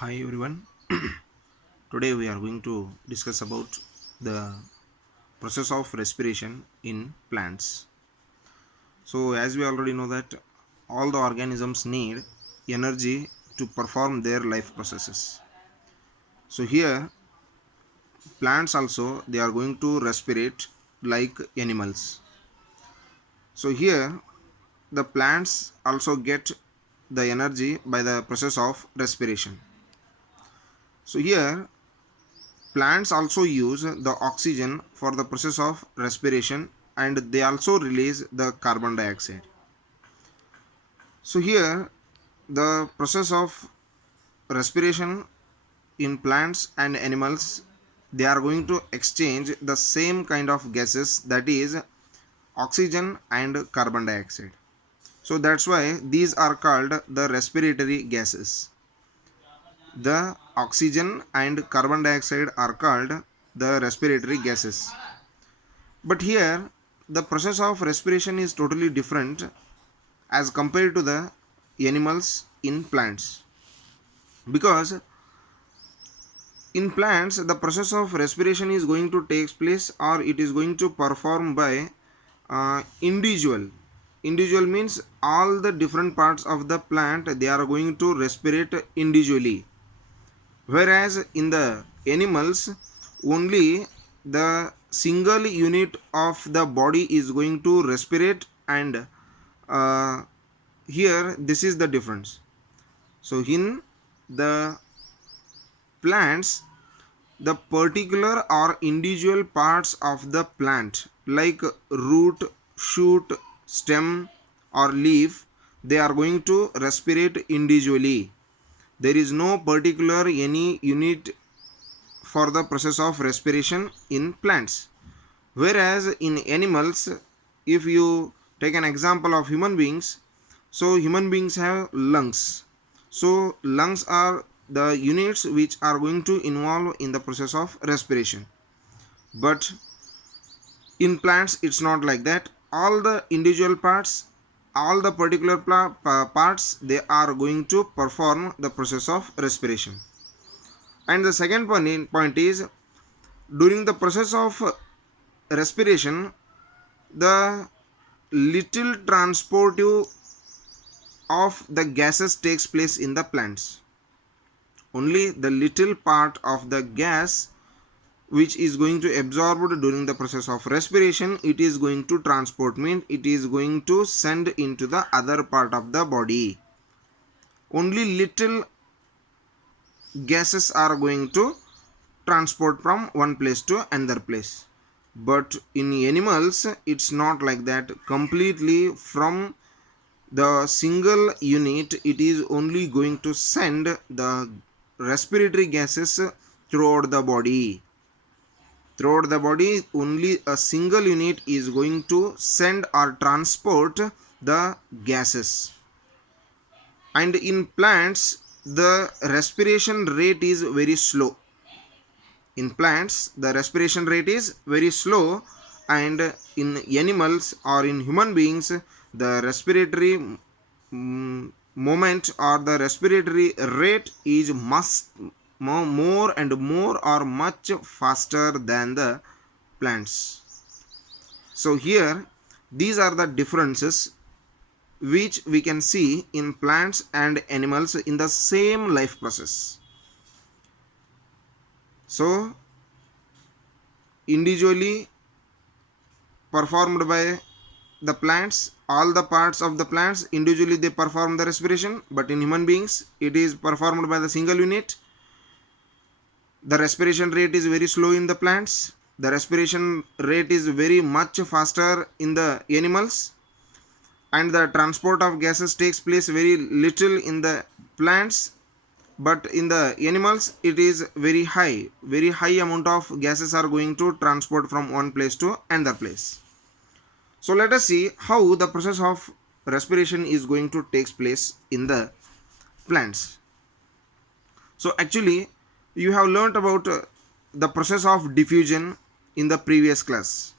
Hi everyone. Today we are going to discuss about the process of respiration in plants. So as we already know that all the organisms need energy to perform their life processes. So here plants also they are going to respirate like animals. So here the plants also get the energy by the process of respiration. So here plants also use the oxygen for the process of respiration and they also release the carbon dioxide. So here the process of respiration in plants and animals, they are going to exchange the same kind of gases, that is oxygen and carbon dioxide. So that's why these are called the respiratory gases. The oxygen and carbon dioxide are called the respiratory gases. But here the process of respiration is totally different as compared to the animals in plants, because in plants the process of respiration is going to take place, or it is going to perform by individual means all the different parts of the plant they are going to respirate individually, whereas in the animals only the single unit of the body is going to respirate, and uh, here this is the difference. So in the plants the particular or individual parts of the plant like root, shoot, stem or leaf, they are going to respirate individually. There is no particular any unit for the process of respiration in plants, whereas in animals, if you take an example of human beings, so human beings have lungs. So lungs are the units which are going to involve in the process of respiration. But in plants it's not like that. All the individual parts, all the particular parts, they are going to perform the process of respiration. And the second point is, during the process of respiration, the little transportive of the gases takes place in the plants. Only the little part of the gas which is going to absorbed during the process of respiration, it is going to transport, mean it is going to send into the other part of the body. Only little gases are going to transport from one place to another place. But in animals it's not like that. Completely from the single unit it is only going to send the respiratory gases throughout the body. Throughout the body only a single unit is going to send or transport the gases. And in plants the respiration rate is very slow. In plants the respiration rate is very slow, and in animals or in human beings the respiratory moment or the respiratory rate is much more and more or much faster than the plants. So here these are the differences which we can see in plants and animals in the same life process. So individually performed by the plants, all the parts of the plants individually they perform the respiration, but in human beings it is performed by the single unit. The respiration rate is very slow in the plants, the respiration rate is very much faster in the animals, and the transport of gases takes place very little in the plants, but in the animals it is very high amount of gases are going to transport from one place to another place. So let us see how the process of respiration is going to take place in the plants. So actually you have learnt about the process of diffusion in the previous class.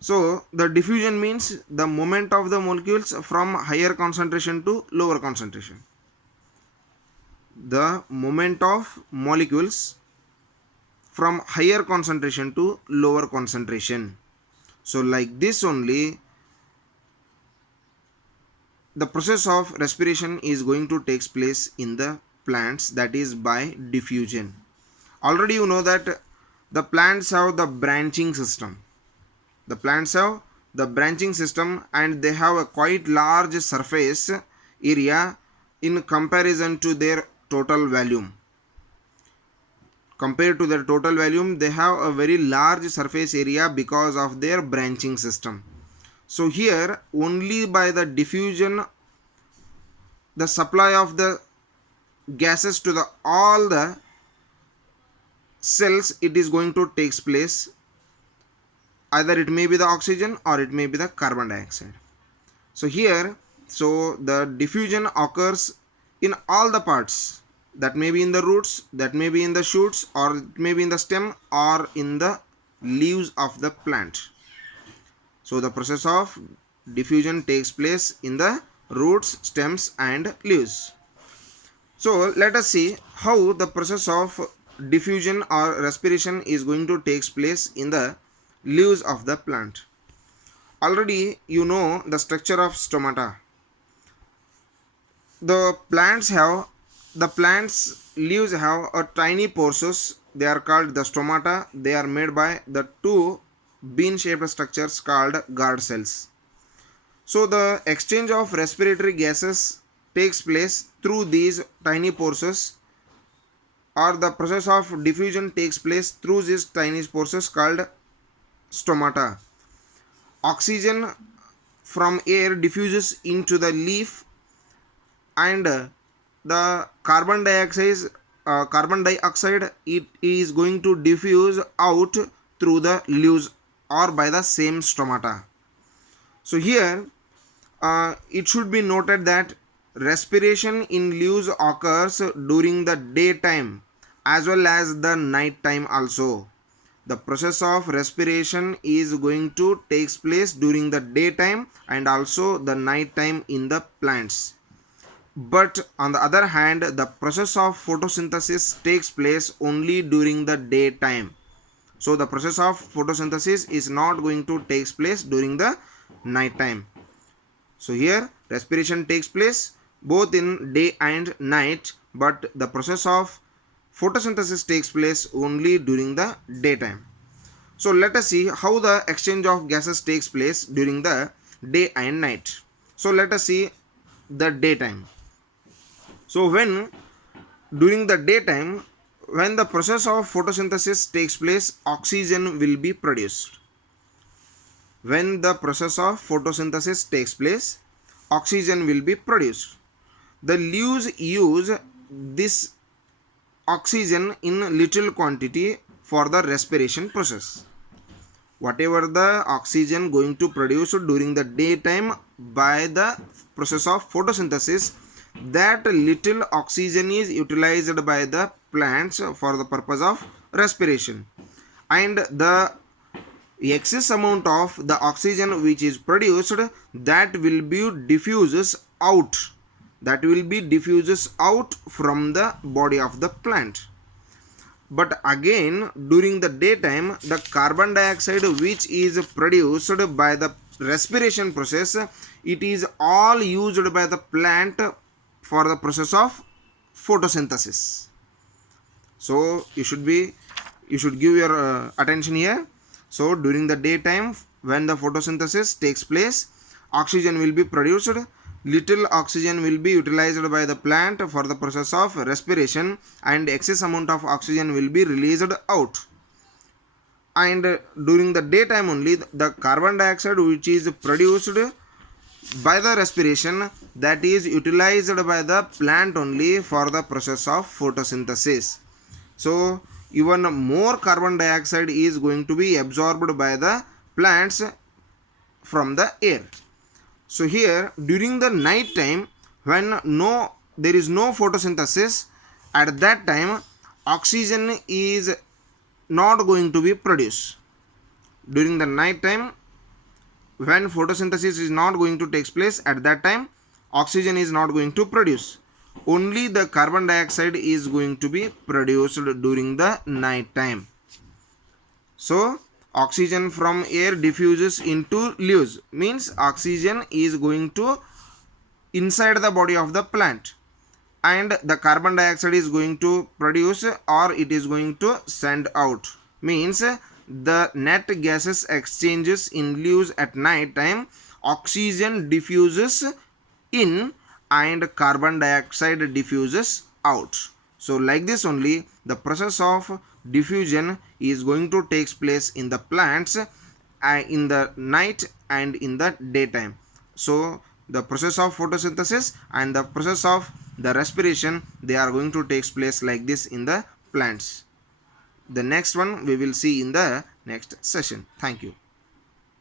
So the diffusion means the movement of the molecules from higher concentration to lower concentration. the movement of molecules from higher concentration to lower concentration. So like this only the process of respiration is going to take place in the plants, that is by diffusion. Already you know that the plants have the branching system. The plants have the branching system and they have a quite large surface area in comparison to their total volume. Compared to their total volume, they have a very large surface area because of their branching system. So here only by the diffusion, the supply of the gases to the all the cells, it is going to take place. Either it may be the oxygen or it may be the carbon dioxide. So here, so the diffusion occurs in all the parts. That may be in the roots, that may be in the shoots, or it may be in the stem or in the leaves of the plant. So the process of diffusion takes place in the roots, stems and leaves. So let us see how the process of diffusion or respiration is going to take place in the leaves of the plant. Already you know the structure of stomata. The plants leaves have a tiny pores. They are called the stomata. They are made by the two bean shaped structures called guard cells. So the exchange of respiratory gases takes place through these tiny pores, or the process of diffusion takes place through these tiny pores called stomata. Oxygen from air diffuses into the leaf and the carbon dioxide it is going to diffuse out through the leaves or by the same stomata. So here it should be noted that respiration in leaves occurs during the daytime as well as the night time also. The process of respiration is going to take place during the daytime and also the night time in the plants. But on the other hand, the process of photosynthesis takes place only during the daytime. So the process of photosynthesis is not going to take place during the night time. So here respiration takes place both in day and night, but the process of photosynthesis takes place only during the daytime. So let us see how the exchange of gases takes place during the day and night. So let us see the daytime. So during the daytime, when the process of photosynthesis takes place, oxygen will be produced. When the process of photosynthesis takes place, oxygen will be produced. The leaves use this oxygen in little quantity for the respiration process. Whatever the oxygen going to produce during the daytime by the process of photosynthesis, that little oxygen is utilized by the plants for the purpose of respiration, and the excess amount of the oxygen which is produced, that will be diffuses out from the body of the plant. But again during the daytime, the carbon dioxide which is produced by the respiration process, it is all used by the plant for the process of photosynthesis. So you should give your attention here. So during the daytime, when the photosynthesis takes place, oxygen will be produced. Little oxygen will be utilized by the plant for the process of respiration, and excess amount of oxygen will be released out. And during the daytime only, the carbon dioxide which is produced by the respiration, that is utilized by the plant only for the process of photosynthesis. So even more carbon dioxide is going to be absorbed by the plants from the air. So here during the night time, when there is no photosynthesis, at that time oxygen is not going to be produced. During the night time, when photosynthesis is not going to take place, at that time oxygen is not going to produce. only the carbon dioxide is going to be produced during the night time. So oxygen from air diffuses into leaves, means oxygen is going to inside the body of the plant, and the carbon dioxide is going to produce or it is going to send out, means the net gases exchanges in leaves at night time. Oxygen diffuses in and carbon dioxide diffuses out. So like this only the process of diffusion is going to take place in the plants in the night and in the daytime. So the process of photosynthesis and the process of the respiration, they are going to take place like this in the plants. The next one we will see in the next session. Thank you.